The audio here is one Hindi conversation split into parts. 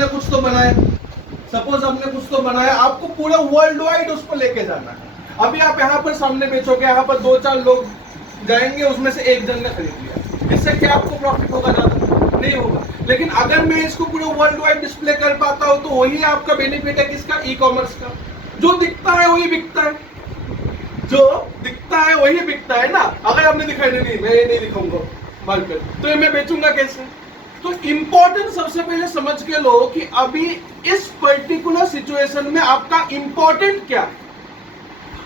हमने कुछ तो बनाया, सपोज हमने कुछ तो बनाया, आपको पूरा वर्ल्ड वाइड उसको लेके जाना है। अभी आप यहाँ पर सामने बेचोगे, यहाँ पर 2-4 लोग जाएंगे, उसमें से एक जन ने खरीद लिया, इससे क्या आपको प्रॉफिट होगा? ज्यादा नहीं होगा। लेकिन अगर मैं इसको पूरे वर्ल्ड वाइड डिस्प्ले कर पाता हूँ तो वही आपका बेनिफिट है। किसका? ई कॉमर्स का। जो दिखता है वही बिकता है, जो दिखता है वही बिकता है ना। अगर आपने दिखाई नहीं, मैं ये नहीं दिखाऊंगा मार्केट, तो ये मैं बेचूंगा कैसे? तो इंपॉर्टेंट सबसे पहले समझ के लो कि अभी इस पर्टिकुलर सिचुएशन में आपका इंपॉर्टेंट क्या है।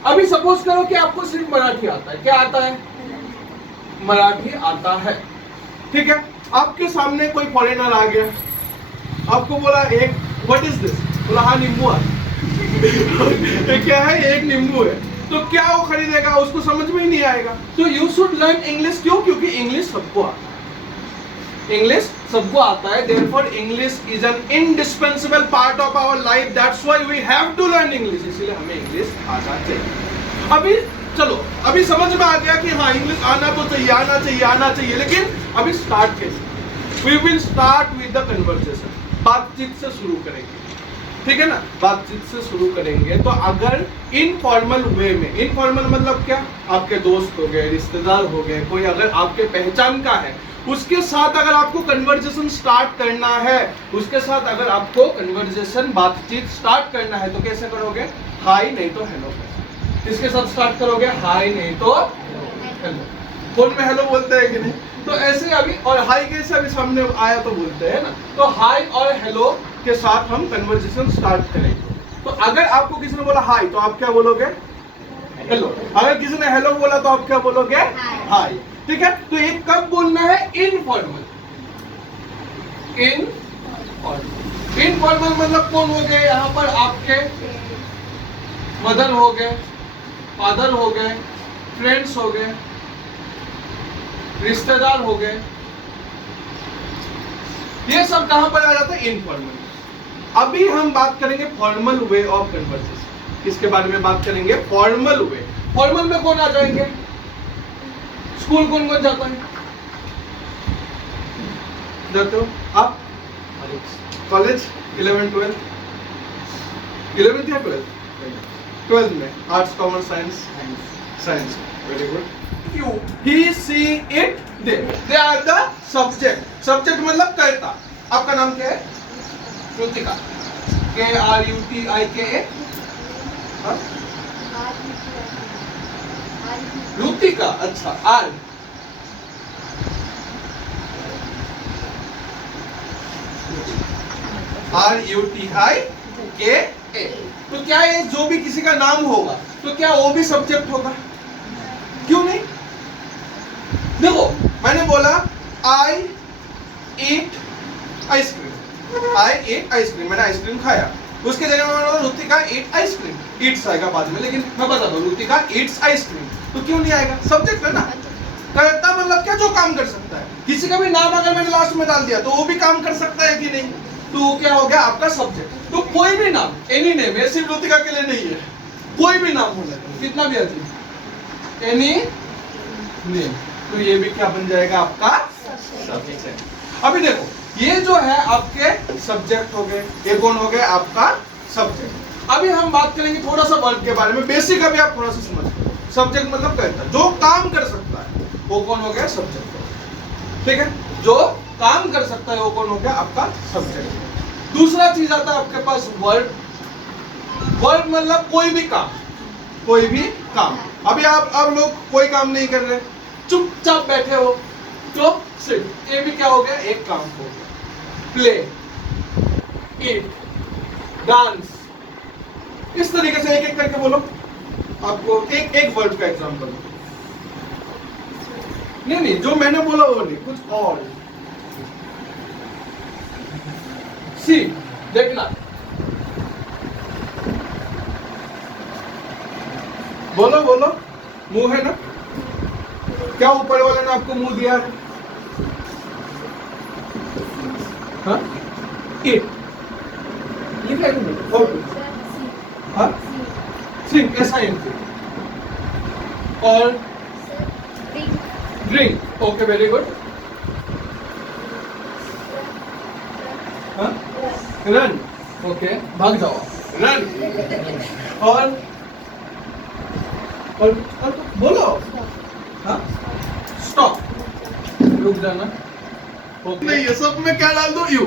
अभी सपोज करो कि आपको सिर्फ मराठी आता है। क्या आता है? मराठी आता है, ठीक है। आपके सामने कोई फॉरेनर आ गया, आपको बोला एक व्हाट इज दिस, बोला हाँ नींबू है। क्या है? एक नींबू है। तो क्या वो खरीदेगा? उसको समझ में ही नहीं आएगा। तो यू शुड लर्न इंग्लिश। क्यों? क्योंकि इंग्लिश सबको आता है, इंग्लिश सबको आता है। Therefore English is an indispensable part of our life, that's why we have to learn English. इसलिए हमें इंग्लिश आना चाहिए। अभी चलो, अभी समझ में आ गया कि हाँ इंग्लिश आना तो चाहिए, आना चाहिए, आना चाहिए। लेकिन अभी स्टार्ट कैसे? We will start with the conversation. बातचीत से शुरू करेंगे, ठीक है ना। बातचीत से शुरू करेंगे। तो अगर इनफॉर्मल वे में, इनफॉर्मल मतलब क्या? आपके दोस्त हो गए, रिश्तेदार हो गए, कोई अगर आपके पहचान का है, उसके साथ अगर आपको कन्वर्सेशन स्टार्ट करना है, उसके साथ अगर आपको कन्वर्सेशन बातचीत स्टार्ट करना है, तो कैसे करोगे? हाय नहीं तो हेलो। किसके साथ स्टार्ट करोगे? हाय नहीं तो हेलो। फोन में हेलो बोलते हैं कि नहीं? तो ऐसे अभी, और हाय कैसे अभी सामने आया तो बोलते हैं ना। तो हाय और हेलो के साथ हम कन्वर्सेशन स्टार्ट करेंगे। तो अगर आपको किसी ने बोला हाय, तो आप क्या बोलोगे? हेलो। अगर किसी ने हेलो बोला तो आप क्या बोलोगे? हाय। ठीक है। तो ये कब बोलना है? इनफॉर्मल। इनफॉर्मल मतलब कौन हो गए? यहाँ पर आपके मदर हो गए, फादर हो गए, फ्रेंड्स हो गए, रिश्तेदार हो गए। ये सब कहां पर आ जाता है? इनफॉर्मल। अभी हम बात करेंगे फॉर्मल वे ऑफ कन्वर्सेशन। किसके बारे में बात करेंगे? Formal way. फॉर्मल में कौन आ जाएंगे? स्कूल कौन कौन जाता है? जाते हो आप? कॉलेज 11 12 11th या 12th में arts commerce science. Very good. You he see it they are the subject. Subject मतलब कर्ता। आपका नाम क्या है? रुतिका। KRUTIKA। रुतिका। अच्छा। R RUTIKA। तो क्या ये जो भी किसी का नाम होगा तो क्या वो भी सब्जेक्ट होगा? क्यों नहीं? देखो, मैंने बोला आई ईट आइसक्रीम। आई ईट आइसक्रीम, मैंने आइसक्रीम खाया। उसके जगह में मैंने रुतिका ईट आइसक्रीम। ईट्स आएगा बाद में, लेकिन मैं बता दूं रुतिका ईट्स आइसक्रीम। तो क्यों नहीं आएगा? सब्जेक्ट है ना। करता मतलब क्या? जो काम कर सकता है। किसी का भी नाम अगर मैंने लास्ट में डाल दिया तो वो भी काम कर सकता है कि नहीं? तो क्या हो गया आपका सब्जेक्ट। तो कोई भी नाम, एनी नेम, ये सिर्फ रुतिका के लिए नहीं है, कोई भी नाम होना चाहिए, कितना भी अजीब, एनी नेम। तो ये भी क्या बन जाएगा? आपका सब्जेक्ट। अभी देखो, ये जो है आपके सब्जेक्ट हो गए, ये कौन हो गए? आपका सब्जेक्ट। अभी हम बात करेंगे थोड़ा सा वर्ब के बारे में। बेसिक अभी आप थोड़ा सा समझ लो। सब्जेक्ट मतलब कहता जो काम कर सकता है वो कौन हो गया? सब्जेक्ट। ठीक है। जो काम कर सकता है वो कौन हो गया? आपका सब्जेक्ट। दूसरा चीज आता है आपके पास वर्ब। वर्ब मतलब कोई भी काम, कोई भी काम। अभी आप लोग कोई काम नहीं कर रहे, चुपचाप बैठे हो, तो सिर्फ ये भी क्या हो गया? एक काम हो गया। प्ले, ईट, डांस, इस तरीके से एक एक करके बोलो। आपको एक एक वर्ड का एग्जांपल। नहीं, जो मैंने बोला वो नहीं, कुछ और। सी, देखना। बोलो बोलो। मुंह है ना? क्या ऊपर वाले ने आपको मुंह दिया है? हाँ? इट लिखा है कि नहीं? और हाँ? सिंग, SING। और ड्रिंक। Okay, very good. हाँ? रन, ओके, भाग जाओ, रन, और बोलो, हाँ, स्टॉप, रुक जाना, ओके। नहीं है, सब में क्या डाल दो? यू।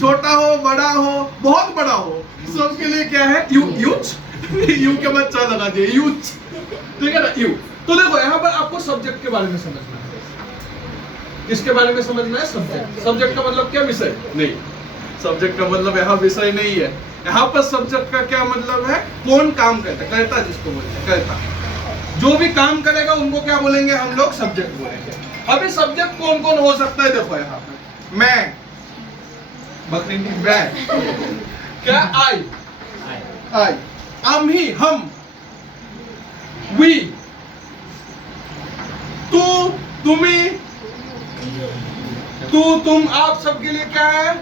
छोटा हो, बड़ा हो, बहुत बड़ा हो, सबके लिए क्या है? You, use. यू के बाद चा लगा दिए, यूज, ठीक है ना, यू। तो देखो यहाँ पर आपको सब्जेक्ट के बारे में समझना है। किसके बारे में समझना है? सब्जेक्ट। सब्जेक्ट का मतलब क्या? विषय नहीं। सब्जेक्ट का मतलब यहाँ विषय नहीं है। यहाँ पर सब्जेक्ट का क्या मतलब है? कौन काम करता है, करता जिसको बोलते हैं, करता। जो भी काम करेगा उनको क्या बोलेंगे हम लोग? सब्जेक्ट बोलेंगे। अभी सब्जेक्ट कौन कौन हो सकता है? देखो यहाँ पर मैं, बकरी, मैं, क्या? आई, आई, आम्ही, हम, वी, तू, तुम्ही, तू, तुम, आप सबके लिए क्या है?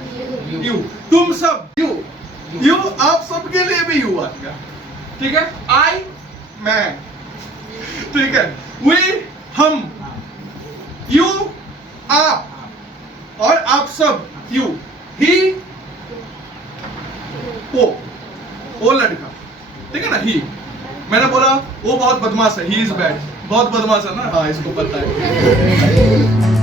यू। तुम सब, यू, यू, आप सबके लिए भी यू आ गया, ठीक है। आई, मैं, ठीक है। वी, हम, यू, आप, और आप सब, यू। ही, वो लड़का, ठीक है ना, ही। मैंने बोला वो बहुत बदमाश है, ही इज बैड, बहुत बदमाश है ना, हाँ इसको पता है।